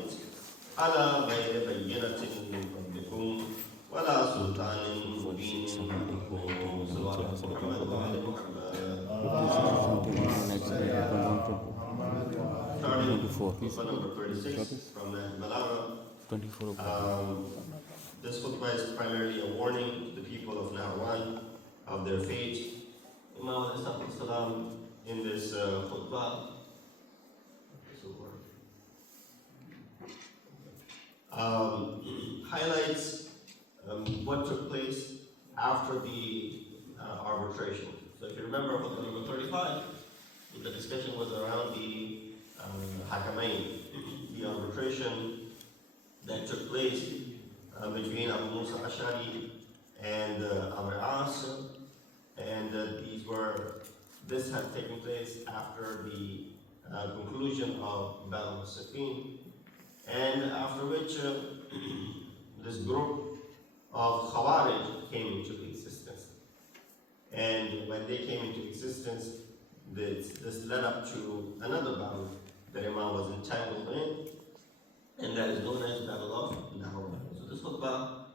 Ahl-e-Bait على غير بينة من ربكم ولا سلطان مبين معكم صلى الله على محمد وعلى محمد. Starting with number 36 from the Balagha. 24. This khutbah is primarily a warning to the people of Naigh of their fate. Imam al-Salam in this khutbah highlights what took place after the arbitration. So if you remember khutbah number 35, the discussion was around the Hakamain, the arbitration that took place between Abu Musa Ash'ari and Amr As, and this had taken place after the conclusion of Balagha Sunday, and after which this group of Khawarij came into existence. And when they came into existence, this led up to another battle that Imam was entangled in, and that is known as Battle of Naigh. So this khutbah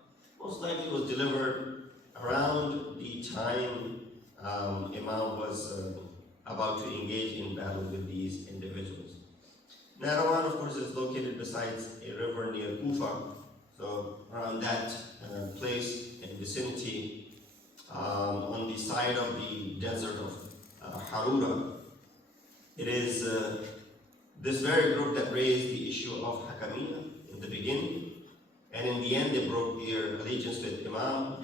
most likely was delivered around the time Imam was about to engage in battle with these individuals. Naigh, of course, is located besides a river near Kufa, so around that place and vicinity, on the side of the desert of Harura. It is this very group that raised the issue of Hakamiyya in the beginning, and in the end they broke their allegiance with Imam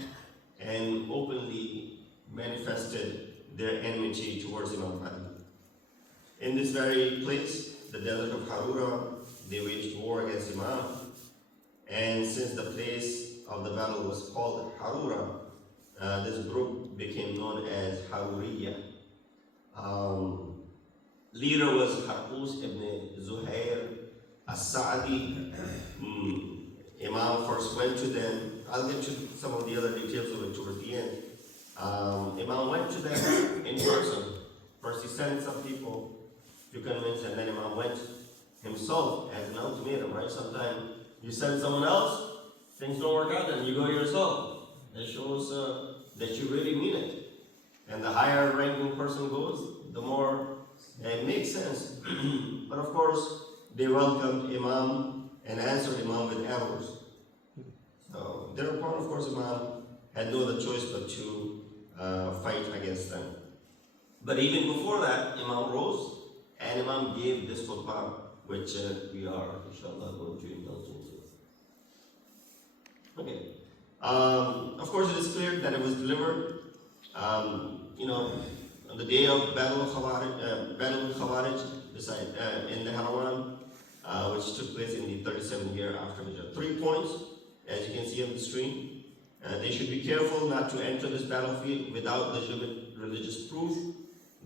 and openly manifested their enmity towards Imam Ali. In this very place, the desert of Harura, they waged war against Imam, and since the place of the battle was called Harura, this group became known as Haruriyya. Leader was Harqus ibn Zuhair as-Sa'di. Imam first went to them. I'll get to some of the other details of it towards the end. Imam went to them in person. First he sent some people to convince, and then Imam went himself as an ultimatum, right? Sometimes you send someone else, things don't work out, and you go yourself. It shows that you really mean it. And the higher ranking person goes, the more it makes sense. But of course, they welcomed Imam and answered Imam with arrows. So thereupon, of course, Imam had no other choice but to fight against them. But even before that, Imam rose and Imam gave this khutbah, which we are, inshallah, going to indulge into. Okay. Of course, it is clear that it was delivered, on the day of Battle of Khawarij, in the Harawan, which took place in the 37th year after Hijrah. 3 points, as you can see on the screen. They should be careful not to enter this battlefield without legitimate religious proof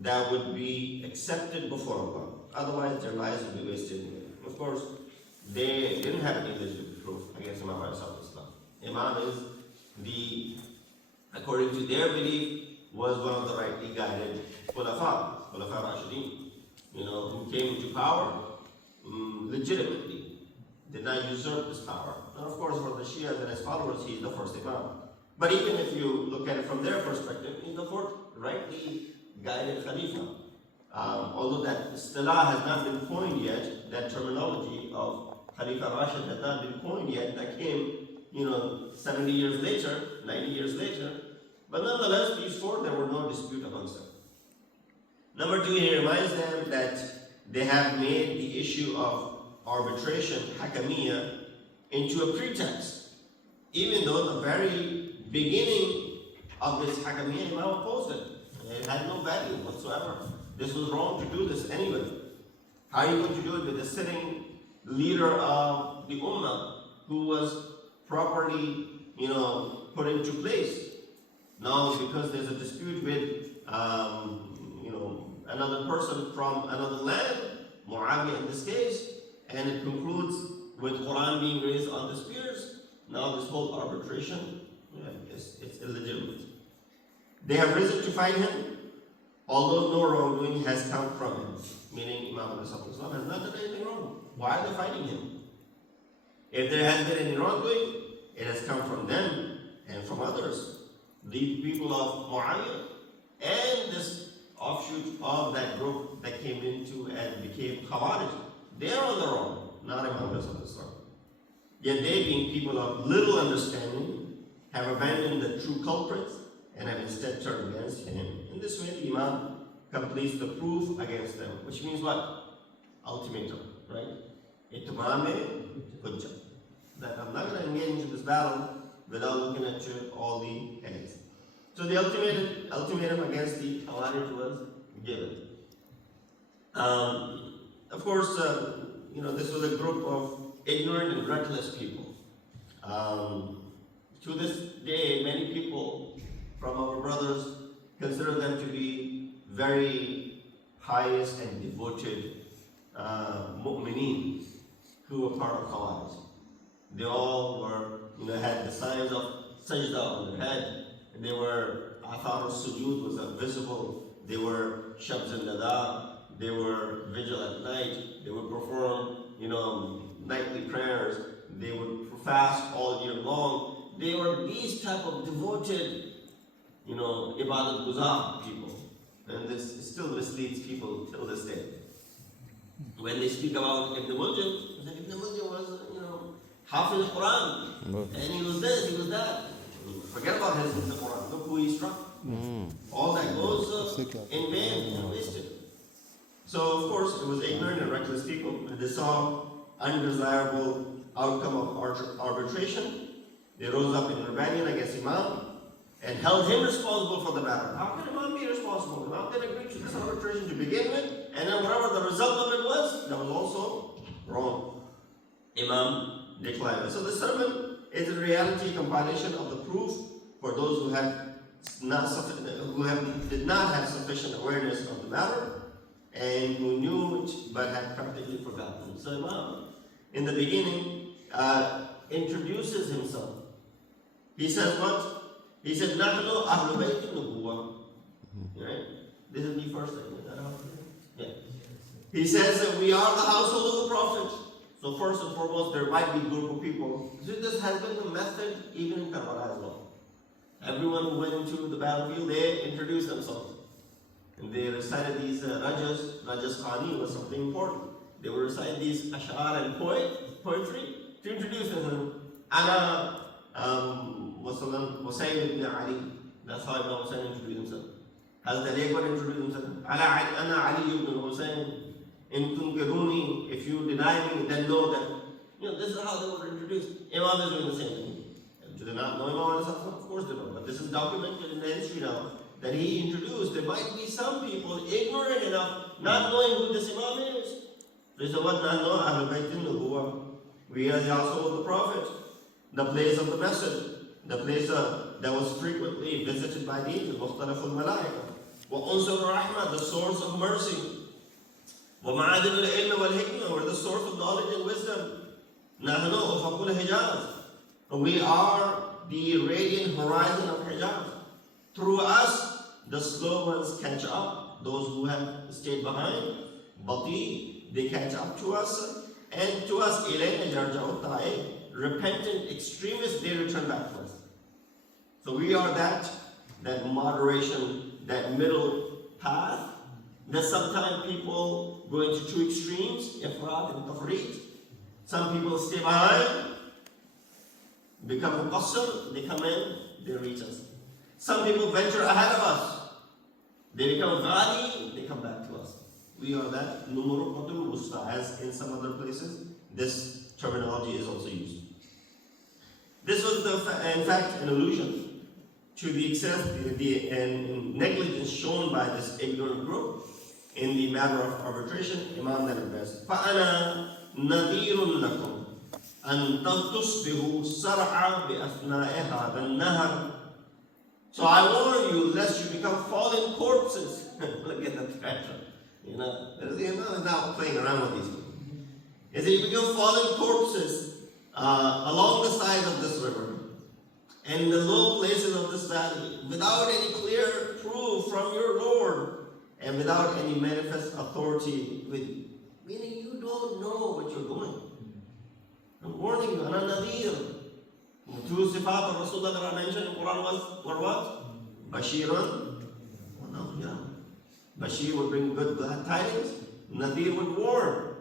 that would be accepted before Allah. Otherwise, their lives would be wasted. Of course, they didn't have any legitimate proof against Imam al-Islam. Imam is according to their belief, was one of the rightly guided Khulafa Rashidin, who came into power legitimately, did not usurp this power. And of course, for the Shia and his followers, he is the first Imam. But even if you look at it from their perspective, he's the fourth rightly guided Khalifa. Although that istilah has not been coined yet, that terminology of Khalifa Rashid has not been coined yet, that came 70 years later, 90 years later. But nonetheless, these four, there were no dispute amongst them. Number two, he reminds them that they have made the issue of arbitration, Hakamiyya, into a pretext. Even though the very beginning of this Hakamiyya, Imam opposed it. It had no value whatsoever. This was wrong to do this anyway. How are you going to do it with the sitting leader of the Ummah who was properly, put into place? Now, because there's a dispute with, another person from another land, Muawiyah in this case, and it concludes with Quran being raised on the spears, now this whole arbitration, it's illegitimate. They have risen to fight him, although no wrongdoing has come from him. Meaning Imam al-Islam has not done anything wrong. Why are they fighting him? If there has been any wrongdoing, it has come from them and from others. The people of Muawiyah and this offshoot of that group that came into and became Khawarij, they're on their own, not Imam Hassan al-Islam. Yet they, being people of little understanding, have abandoned the true culprits and have instead turned against him. In this way, the Imam completes the proof against them, which means what? Ultimatum, right? Itmame hujjah. That I'm not going to engage into this battle without looking at all the heads. So the ultimatum against the Khawarij was given. Of course, this was a group of ignorant and reckless people. To this day, many people from our brothers consider them to be very pious and devoted mu'mineen who were part of Khawarij. They all were, had the signs of sajda on their head, and they were athar al-sujood was visible. They were shabz al-nada. They were vigil at night. They would perform, nightly prayers. They would fast all year long. They were these type of devoted, ibadat guzar people. And this still misleads people till this day. When they speak about Ibn Muljam, Ibn Muljam was, Hafiz al-Quran. And he was this, he was that. Forget about his in the Quran. Look who he struck. All that goes in vain and wasted. So, of course, it was ignorant and reckless people. And they saw undesirable outcome of arbitration. They rose up in rebellion against Imam and held him responsible for the matter. How can Imam be responsible? Imam didn't agree to this arbitration to begin with, and then whatever the result of it was, that was also wrong. Imam declined. So the sermon is in reality a compilation of the proof for those who did not have sufficient awareness of the matter and who knew it but had practically forgotten. So Imam, in the beginning, introduces himself. He says what? He said, "Nahnu Ahl-e-Bait nubuwwah." Right? This is the first thing. Yeah. He says that we are the household of the Prophet. So first and foremost, there might be a group of people. This has been the method even in Karbala as well. Everyone who went into the battlefield, they introduced themselves. And they recited these Rajas Khani was something important. They would recite these ash'ar and poetry to introduce them. Ana Hussein ibn Ali. That's how Imam Hussein introduced himself. Hazrat Ali would introduce himself. Ana Ali ibn Hussein. In Tunkiruni, if you deny me, then know that. This is how they were introduced. Imam is doing the same thing. Do they not know Imam? Of course they know. But this is documented in the history now that he introduced. There might be some people ignorant enough, not knowing who this Imam is. So he said, "What not know? Ahl-e-Bait nubuwwah. We are the household of the Prophet, the place of the Masjid, the place that was frequently visited by the angels, مختلف الملائكة, وأنصر الرحمة, the source of mercy, ومعادن العلم والحكمة, we're the source of knowledge and wisdom. نحن أفق الحجاز. We are the radiant horizon of Hijaz. Through us, the slow ones catch up. Those who have stayed behind, Bati, they catch up to us. And to us, إِلَيْنَ يَرْجَعُ الطَّائِعُ, repentant extremists, they return back to us. So we are that moderation, that middle path. That sometimes people go into two extremes, ifrat and tafreet. Some people stay behind, become muqassir, they come in, they reach us. Some people venture ahead of us. They become ghali, they come back to us. We are that numurqatul wusta, as in some other places, this terminology is also used. This was in fact an allusion to the excess, the negligence shown by this ignorant group in the matter of arbitration. Imam then addressed, فَأَنَا نَذِيرٌ لَكُمْ أَن تَصْبِحُوا سَرْعًا بِأَثْنَاءِ هَذَا النَّهَرِ. So I warn you, lest you become fallen corpses. Look at the pressure. The Imam is not playing around with these people. Is that you become fallen corpses along the sides of this river and in the low places of this valley, without any clear proof from your Lord, and without any manifest authority with you. Meaning you don't know what you're doing. I'm warning warning you. Ana Nadir. Two sifat of Rasulullah that I mentioned in the Quran were what? Bashirun wa Nadhira. Bashir would bring good glad tidings. Nadir would warn.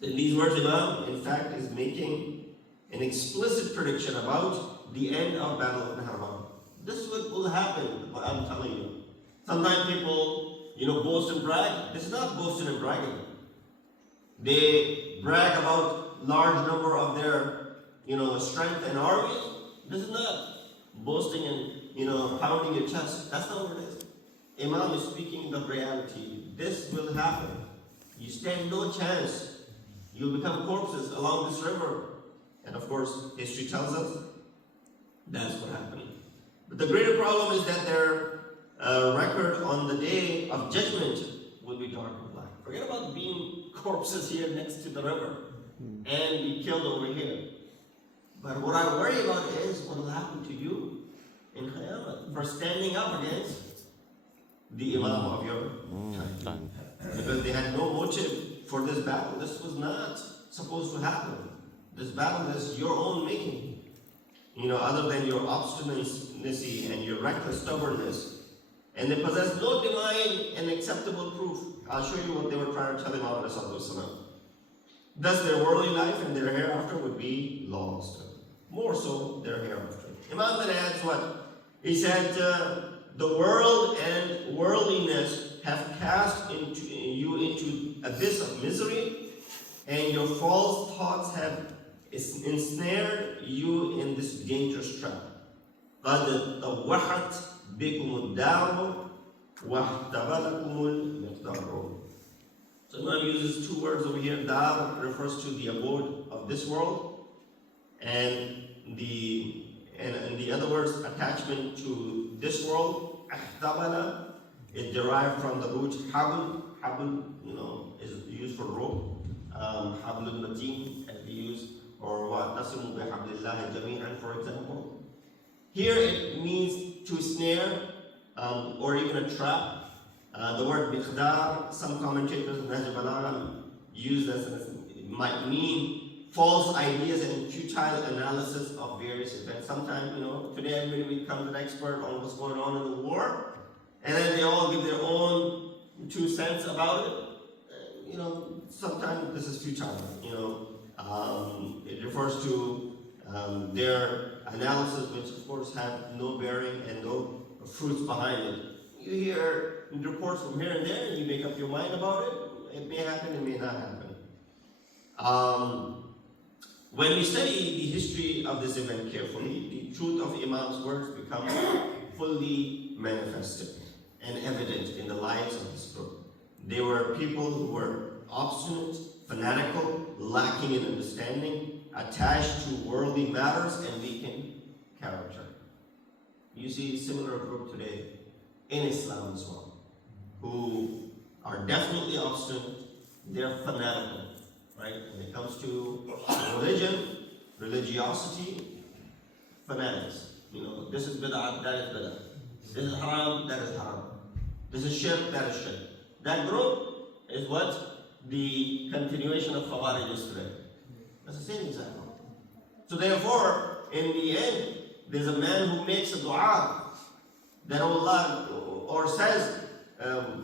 In these words, Imam, in fact, is making an explicit prediction about the end of Battle of Nahrawan. This is what will happen, I'm telling you. Sometimes people, boast and brag. This is not boasting and bragging. They brag about large number of their, strength and armies. This is not boasting and, pounding your chest. That's not what it is. Imam is speaking the reality. This will happen. You stand no chance. You'll become corpses along this river. And of course, history tells us that's what happened. But the greater problem is that their record on the day of judgment will be dark and black. Forget about being corpses here next to the river and be killed over here. But what I worry about is what will happen to you in Qiyamah for standing up against the Imam of your time. Because they had no motive for this battle. This was not supposed to happen. This battle is your own making. Other than your obstinacy and your reckless stubbornness. And they possess no divine and acceptable proof. I'll show you what they were trying to tell Imam ﷺ. Thus their worldly life and their hereafter would be lost. More so, their hereafter. Imam then adds what? He said, the world and worldliness have cast you into abyss of misery, and your false thoughts have ensnared you in this dangerous trap. قَدْ طَوَّحَتْ بِكُمُ الدَّارُ وَاحْتَبَلَكُمُ الْمِقْدَارُ. So Imam uses two words over here. Dar refers to the abode of this world, and the other words, attachment to this world. Ahtabala is derived from the root habl. Habl, is used for rope. Hablul mateen can be used, or wa'tasimu bihablillahi jami'an, for example. Here it means to snare, or even a trap. The word miqdar, some commentators in Naigh Balagha use this as it might mean false ideas and futile analysis of various events. Sometimes, today everybody becomes an expert on what's going on in the war, and then they all give their own 2 cents about it. Sometimes this is futile. It refers to their analysis, which of course have no bearing and no fruits behind it. You hear reports from here and there, and you make up your mind about it. It may happen, it may not happen. When we study the history of this event carefully, the truth of Imam's words becomes fully manifested and evident in the lives of this group. They were people who were obstinate, fanatical, lacking in understanding, attached to worldly matters, and weak in character. You see a similar group today in Islam as well, who are definitely obstinate, they're fanatical, right? When it comes to religion, religiosity, fanatics. This is bid'ah, that is bid'ah. This is haram, that is haram. This is shirk, that is shirk. That group is what the continuation of Khawarij is today. That's the same example. So therefore, in the end, there's a man who makes a dua that Allah, or says,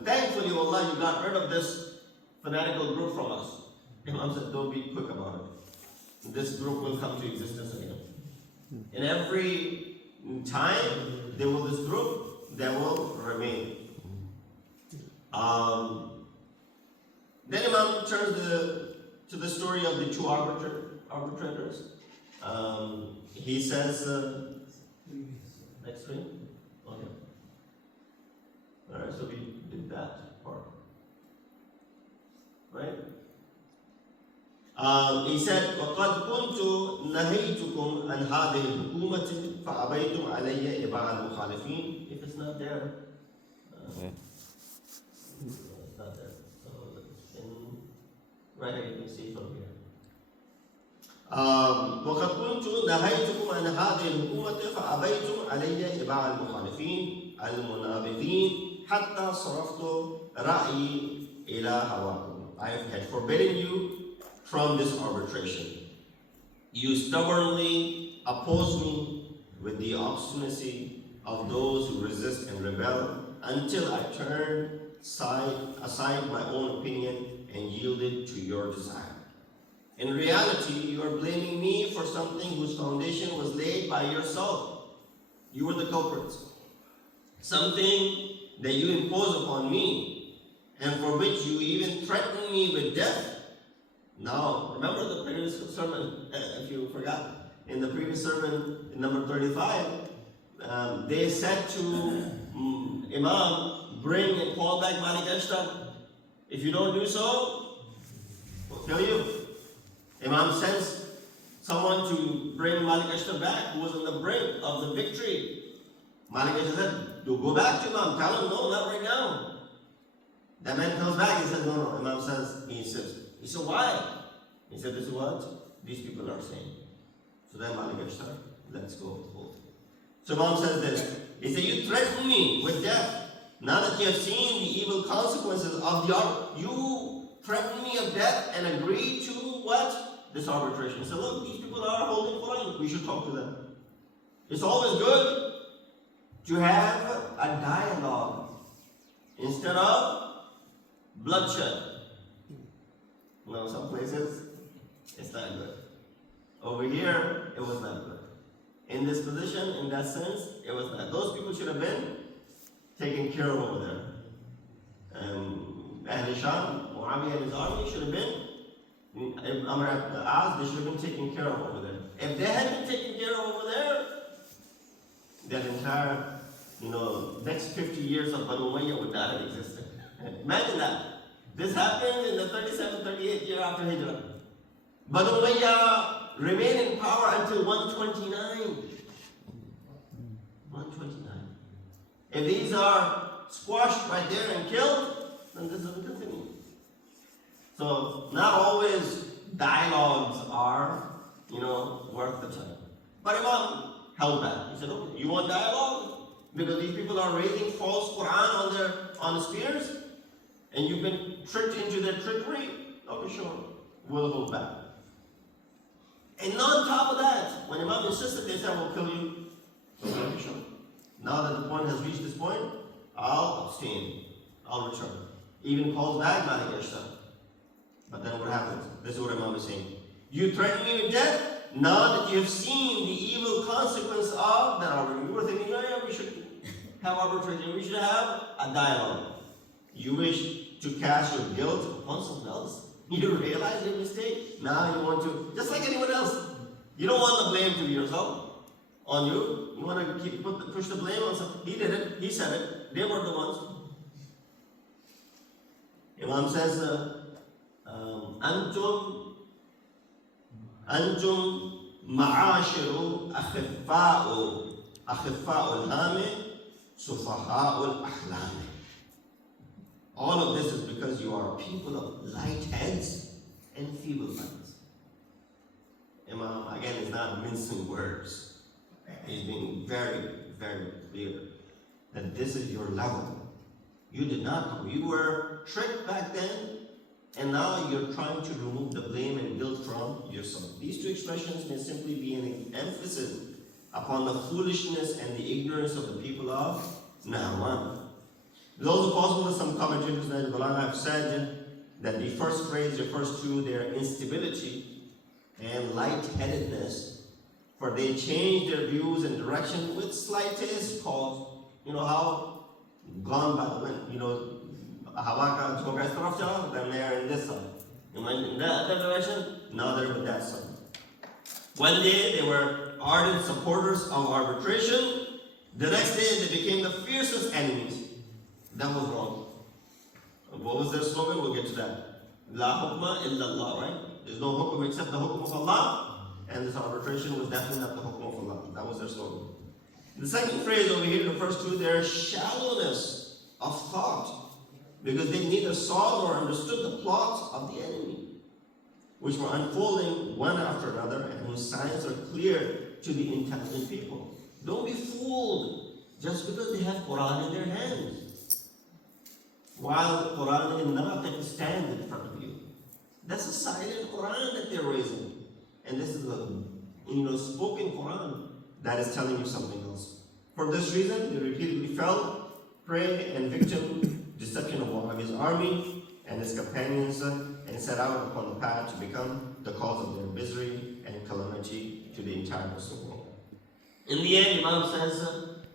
thankfully, Allah, you got rid of this fanatical group from us. Imam said, don't be quick about it. This group will come to existence again. In every time, there will this group that will remain. Then Imam turns to the story of the two arbitrators. He says, next screen? Okay. Alright, so we did that part. Right? He said, وَقَدْ كُنْتُ نَهَيْتُكُمْ عَنْ هَذِهِ الْحُكُومَةِ فَأَبَيْتُمْ عَلَيَّ إِبَاعَ الْمُخَالِفِينَ. If it's not there, it's not there. So right here, you can see from here. وَقَدْ كُنْتُ نَهَيْتُكُمْ عَنْ هَذِهِ الْحُكُومَةِ فَأَبَيْتُمْ عَلَيَّ إِبَاعَ الْمُخَالِفِينَ الْمُنَابِذِينَ حَتَّى صَرَفْتُ رَأْيِي إِلَى هَوَاكُمْ. I had forbidden you from this arbitration, You stubbornly oppose me with the obstinacy of those who resist and rebel until I turned aside my own opinion and yielded to your desire. In reality, you are blaming me for something whose foundation was laid by yourself. You were the culprits. Something that you impose upon me, and for which you even threaten me with death. Now, remember the previous sermon, if you forgot, in the previous sermon, in number 35, they said to Imam, bring and call back Malik Ashtar. If you don't do so, we'll kill you. Imam sends someone to bring Malik Ashtar back, who was on the brink of the victory. Malik Ashtar said, go back to Imam, tell him, no, not right now. That man comes back and says, no. Imam says, he insists. He said, why? He said, this is what these people are saying. So then Malik Ashtar, let's go. So Imam says this. He said, you threaten me with death. Now that you have seen the evil consequences of the arbitration, you threaten me of death and agree to what? This arbitration. He said, look, these people are holding Quran. We should talk to them. It's always good to have a dialogue instead of bloodshed. Some places, it's not good. Over here, it was not good. In this position, in that sense, it was not. Those people should have been taken care of over there. Ahl-e-Sham, Muawiyah and his army should have been, Amr ibn al-As, they should have been taken care of over there. If they had been taken care of over there, that entire, next 50 years of Banu Umayyah would not have existed. Imagine that. This happened in the 37th, 38th year after Hijrah. Banu Umayyah remained in power until 129. 129. If these are squashed right there and killed, then this doesn't continue. So not always dialogues are, worth the time. But Imam held back. He said, okay, you want dialogue? Because these people are raising false Quran on the spears, and you've been tricked into their trickery? Okay, sure. We'll hold back. And on top of that, when Imam insisted, they said, we'll kill you. Okay, sure. Now that the point has reached this point, I'll abstain. I'll return. Even calls back Malik Ashtar. But then what happens? This is what Imam is saying. You threaten me with death? Now that you have seen the evil consequence of that arbitration. You were thinking, we should have arbitration. We should have a dialogue. You wish to cast your guilt upon someone else. You realize your mistake. Now you want to, just like anyone else, you don't want the blame to be yourself, on you. You want to push the blame on someone. He did it. He said it. They were the ones. Imam says, أنتم معاشر أخفاء الهام سفهاء الأحلام. All of this is because you are people of light heads and feeble minds. Imam, again, is not mincing words. He's being very, very clear that this is your level. You did not come. You were tricked back then, and now you're trying to remove the blame and guilt from yourself. These two expressions may simply be an emphasis upon the foolishness and the ignorance of the people of Naigh. It's also possible that some commentators like Balagha have said that the first phrase refers to their instability and lightheadedness, for they change their views and direction with slightest cause. How gone by the wind, Hawa ka jhoka is taraf chala, then they are in this side. In that direction, now they're with that side. One day they were ardent supporters of arbitration. The next day they became the fiercest enemies. That was wrong. What was their slogan? We'll get to that. La hukma illa Allah, right? There's no hukum except the hukum of Allah. And this arbitration was definitely not the hukum of Allah. That was their slogan. The second phrase over here refers to their shallowness of thought, because they neither saw nor understood the plots of the enemy, which were unfolding one after another and whose signs are clear to the intelligent people. Don't be fooled just because they have Quran in their hands, while the Quran is not taking stand in front of you. That's a silent Quran that they're raising. and this is a spoken Quran that is telling you something else. For this reason, they repeatedly fell prey and victim deception of Muawiyah's army and his companions, and set out upon the path to become the cause of their misery and calamity to the entire Muslim world. In the end, Imam says,